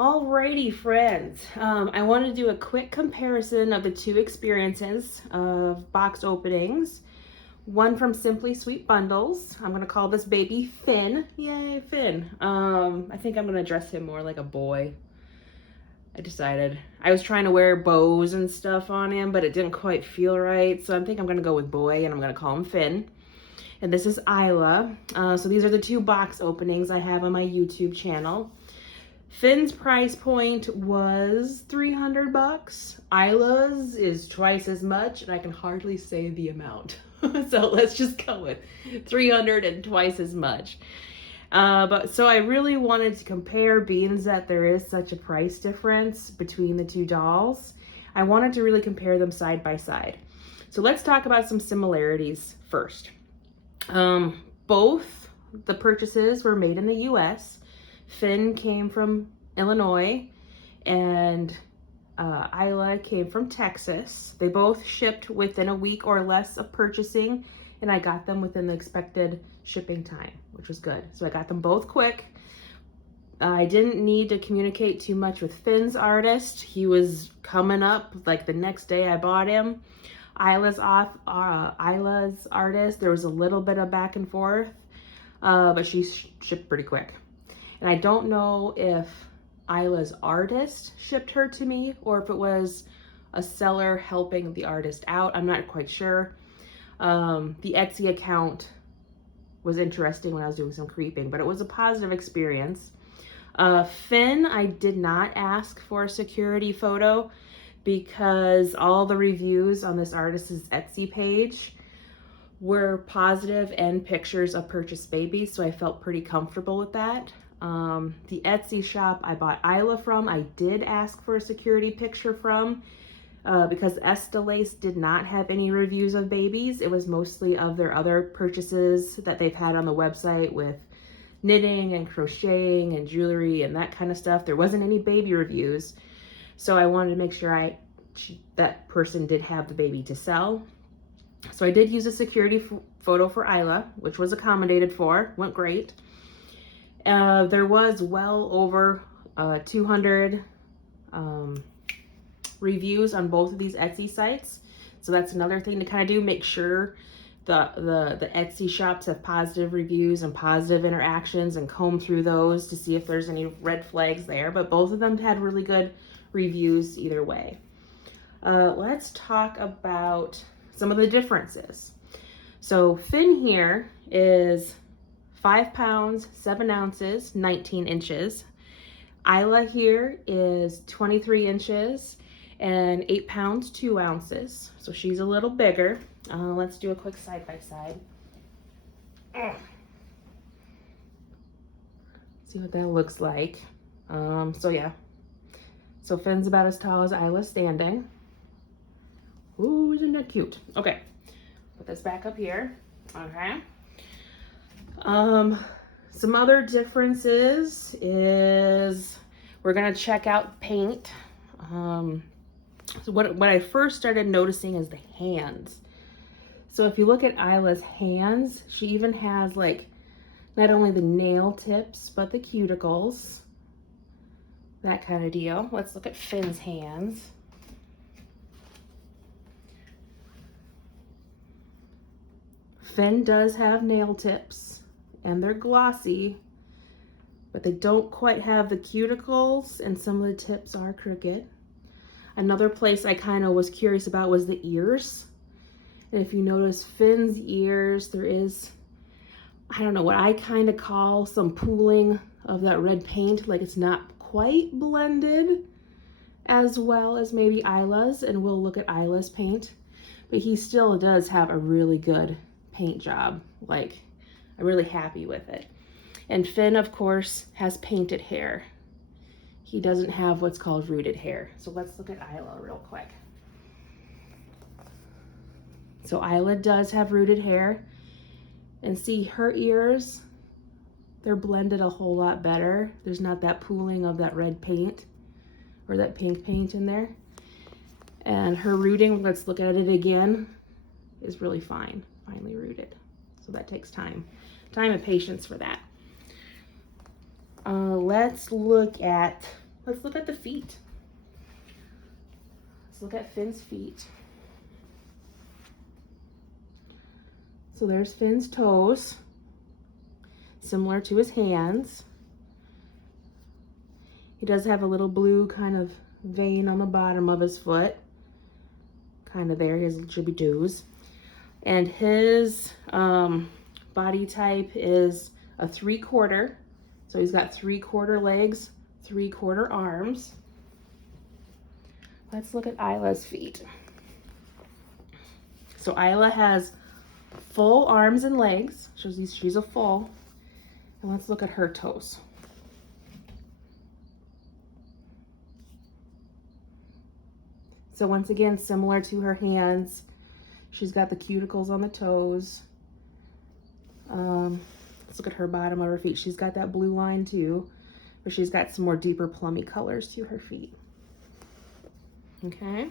Alrighty, friends. I want to do a quick comparison of the two experiences of box openings. One from Simply Sweet Bundles. I'm going to call this baby Finn. Yay, Finn. I think I'm going to dress him more like a boy. I decided. I was trying to wear bows and stuff on him, but it didn't quite feel right. So I think I'm going to go with boy, and I'm going to call him Finn. And this is Isla. So these are the two box openings I have on my YouTube channel. Finn's price point was 300 bucks. Isla's is twice as much, and I can hardly say the amount. So let's just go with 300 and twice as much. So I really wanted to compare, being that there is such a price difference between the two dolls. I wanted to really compare them side by side. So let's talk about some similarities first. Both the purchases were made in the US. Finn came from Illinois and Isla came from Texas. They both shipped within a week or less of purchasing, and I got them within the expected shipping time, which was good. So I got them both quick. I didn't need to communicate too much with Finn's artist. He was coming up like the next day I bought him. Isla's artist, there was a little bit of back and forth, but she shipped pretty quick. And I don't know if Isla's artist shipped her to me or if it was a seller helping the artist out. I'm not quite sure. The Etsy account was interesting when I was doing some creeping, but it was a positive experience. Finn, I did not ask for a security photo because all the reviews on this artist's Etsy page were positive and pictures of purchased babies, so I felt pretty comfortable with that. The Etsy shop I bought Isla from, I did ask for a security picture from because Estelace did not have any reviews of babies. It was mostly of their other purchases that they've had on the website with knitting and crocheting and jewelry and that kind of stuff. There wasn't any baby reviews, so I wanted to make sure that person did have the baby to sell. So I did use a security photo for Isla, which was accommodated for, went great. There was well over 200 reviews on both of these Etsy sites. So that's another thing to kind of do. Make sure the Etsy shops have positive reviews and positive interactions and comb through those to see if there's any red flags there. But both of them had really good reviews either way. Let's talk about some of the differences. So Finn here is 5 pounds, 7 ounces, 19 inches. Isla here is 23 inches and 8 pounds, 2 ounces. So she's a little bigger. Let's do a quick side by side. See what that looks like. So Finn's about as tall as Isla standing. Ooh, isn't that cute? Okay, put this back up here. Okay. Some other differences is we're gonna check out paint. So what I first started noticing is the hands. So if you look at Isla's hands, she even has like not only the nail tips but the cuticles, that kind of deal. Let's look at Finn's hands. Finn does have nail tips and they're glossy, but they don't quite have the cuticles and some of the tips are crooked. Another place I kind of was curious about was the ears. And if you notice Finn's ears, there is, I don't know, what I kind of call some pooling of that red paint. Like it's not quite blended as well as maybe Isla's, and we'll look at Isla's paint. But he still does have a really good paint job. Like, I'm really happy with it. And Finn, of course, has painted hair. He doesn't have what's called rooted hair. So let's look at Isla real quick. So Isla does have rooted hair. And see her ears, they're blended a whole lot better. There's not that pooling of that red paint or that pink paint in there. And her rooting, let's look at it again, is really fine, finely rooted. So that takes time and patience for that. Let's let's look at the feet. Let's look at Finn's feet. So there's Finn's toes, similar to his hands. He does have a little blue kind of vein on the bottom of his foot. Kind of there, his chibi toes. And his body type is a 3/4. So he's got 3/4 legs, 3/4 arms. Let's look at Isla's feet. So Isla has full arms and legs. She's a full. And let's look at her toes. So once again, similar to her hands, she's got the cuticles on the toes. Let's look at her bottom of her feet. She's got that blue line too, but she's got some more deeper plummy colors to her feet. Okay.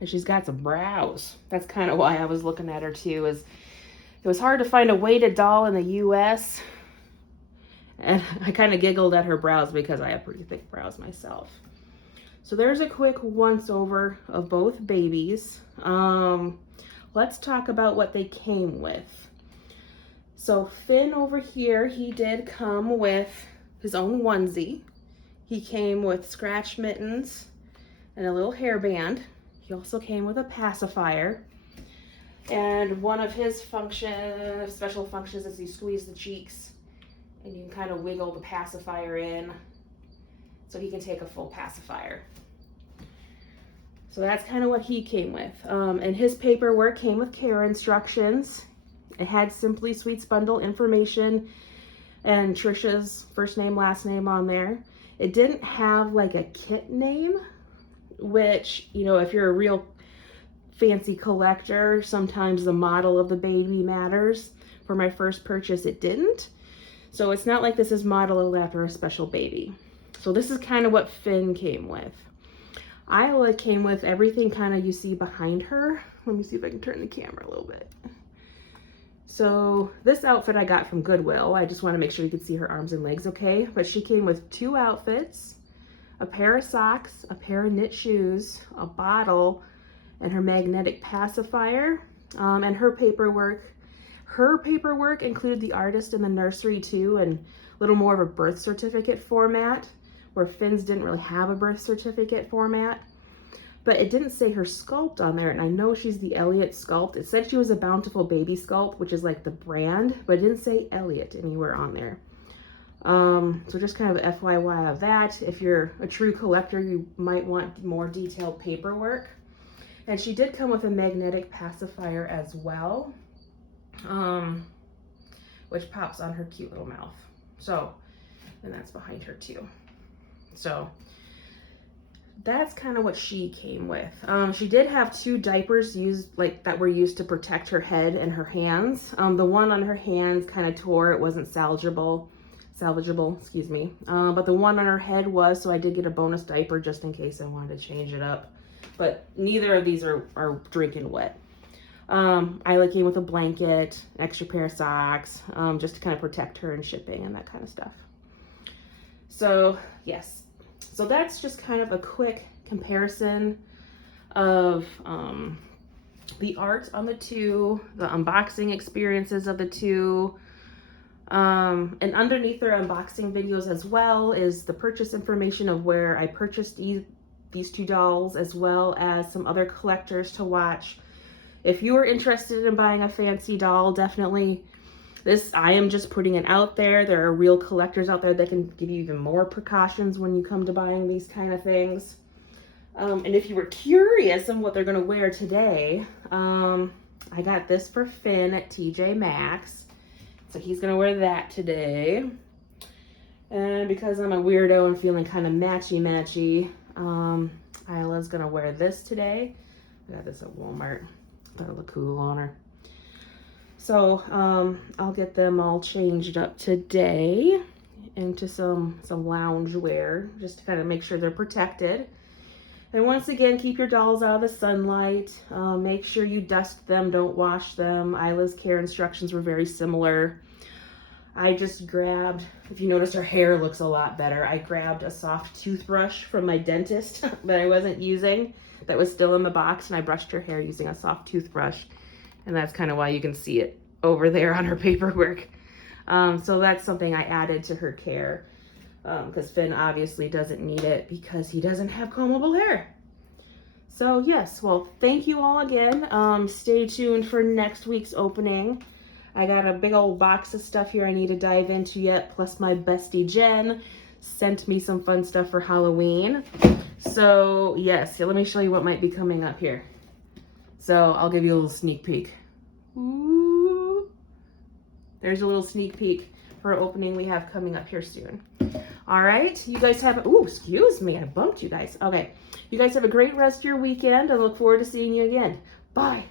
And she's got some brows. That's kind of why I was looking at her too, is it was hard to find a weighted doll in the US. And I kind of giggled at her brows because I have pretty thick brows myself. So there's a quick once over of both babies. Let's talk about what they came with. So Finn over here, he did come with his own onesie. He came with scratch mittens and a little hairband. He also came with a pacifier. And one of his special functions is you squeeze the cheeks and you can kind of wiggle the pacifier in so he can take a full pacifier. So that's kind of what he came with. And his paperwork came with care instructions. It had Simply Sweets bundle information and Trisha's first name, last name on there. It didn't have like a kit name, which, you know, if you're a real fancy collector, sometimes the model of the baby matters. For my first purchase, it didn't. So it's not like this is modeled after a special baby. So this is kind of what Finn came with. Isla came with everything kind of you see behind her. Let me see if I can turn the camera a little bit. So this outfit I got from Goodwill. I just want to make sure you can see her arms and legs okay. But she came with 2 outfits, a pair of socks, a pair of knit shoes, a bottle, and her magnetic pacifier. And her paperwork. Her paperwork included the artist and the nursery too, and a little more of a birth certificate format, where Finn's didn't really have a birth certificate format. But it didn't say her sculpt on there, and I know she's the Elliot sculpt. It said she was a Bountiful Baby sculpt, which is like the brand, but it didn't say Elliot anywhere on there. So just kind of FYI of that. If you're a true collector, you might want more detailed paperwork. And she did come with a magnetic pacifier as well, which pops on her cute little mouth. So, and that's behind her too. So that's kind of what she came with. She did have 2 diapers that were used to protect her head and her hands. The one on her hands kind of tore. It wasn't salvageable, excuse me. But the one on her head was, so I did get a bonus diaper just in case I wanted to change it up. But neither of these are drinking wet. Isla came with a blanket, an extra pair of socks, just to kind of protect her in shipping and that kind of stuff. So yes, so that's just kind of a quick comparison of the art on the 2, the unboxing experiences of the 2, and underneath their unboxing videos as well is the purchase information of where I purchased these 2 dolls, as well as some other collectors to watch. If you are interested in buying a fancy doll, definitely I am just putting it out there. There are real collectors out there that can give you even more precautions when you come to buying these kind of things. And if you were curious on what they're going to wear today, I got this for Finn at TJ Maxx. So he's going to wear that today. And because I'm a weirdo and feeling kind of matchy-matchy, Isla's going to wear this today. I got this at Walmart. Thought it looked cool on her. So I'll get them all changed up today into some lounge wear, just to kind of make sure they're protected. And once again, keep your dolls out of the sunlight. Make sure you dust them, don't wash them. Isla's care instructions were very similar. I just grabbed, if you notice her hair looks a lot better, I grabbed a soft toothbrush from my dentist that I wasn't using, that was still in the box, and I brushed her hair using a soft toothbrush. And that's kind of why you can see it over there on her paperwork. So that's something I added to her care, because Finn obviously doesn't need it because he doesn't have combable hair. So yes, well, thank you all again. Stay tuned for next week's opening. I got a big old box of stuff here I need to dive into yet, plus my bestie Jen sent me some fun stuff for Halloween. So yes, let me show you what might be coming up here. So I'll give you a little sneak peek. Ooh. There's a little sneak peek for an opening we have coming up here soon. All right, you guys have, ooh, excuse me, I bumped you guys. Okay, you guys have a great rest of your weekend. I look forward to seeing you again. Bye.